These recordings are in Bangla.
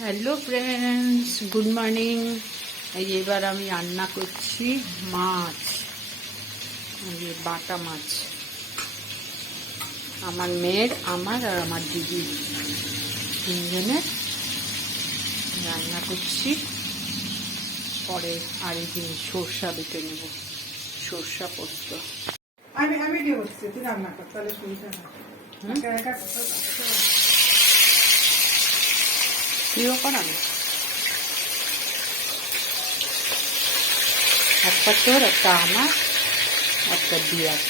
Hello friends, good morning. এই এবার আমি রান্না করছি মাছ, বাটা মাছ। আমার মেয়ের, আমার আর আমার দিদি তিনজনের রান্না করছি। পরে আর এই যে সর্ষা বেটে নেব, সর্ষা পোস্ত। আমি দিয়ে বসছি, তুই রান্না কর, তাহলে সুবিধা হয়। তুইও করাবি, একটা তোর, একটা আমার, একটা দিয়ার।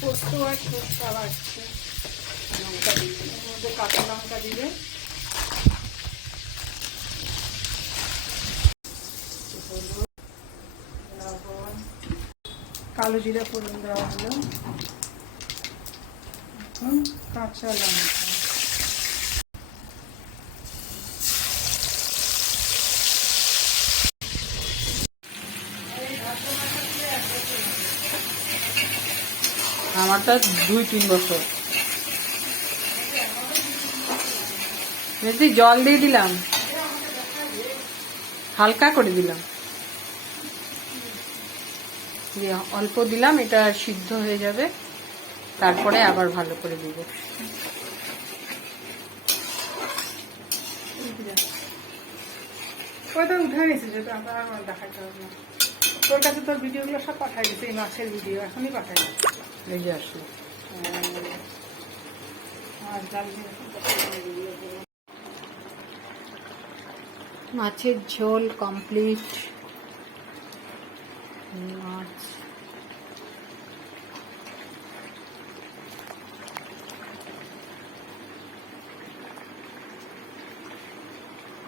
পোস্ত আর সর্ষা বাড়ছে, লঙ্কা দিবে, এর মধ্যে কাঁচা লঙ্কা দিবে, লবণ, কালো জিরা ফোড়ন দেওয়া হলো, এখন কাঁচা লঙ্কা, আমারটা 2-3 বছর। বেশি জল দিয়ে দিলাম, হালকা করে দিলাম, দিয়ে অল্প দিলাম, এটা সিদ্ধ হয়ে যাবে, তারপরে আবার ভালো করে দিব। ওইটা উঠে গেছে, যেটা আমার দেখাতে হবে না। তোর কাছে তোর ভিডিওগুলো সব পাঠাই দিচ্ছে, এই মাছের ভিডিও এখনই পাঠাই দিচ্ছে। এই যে আসলে মাছের ঝোল কমপ্লিট। মাছ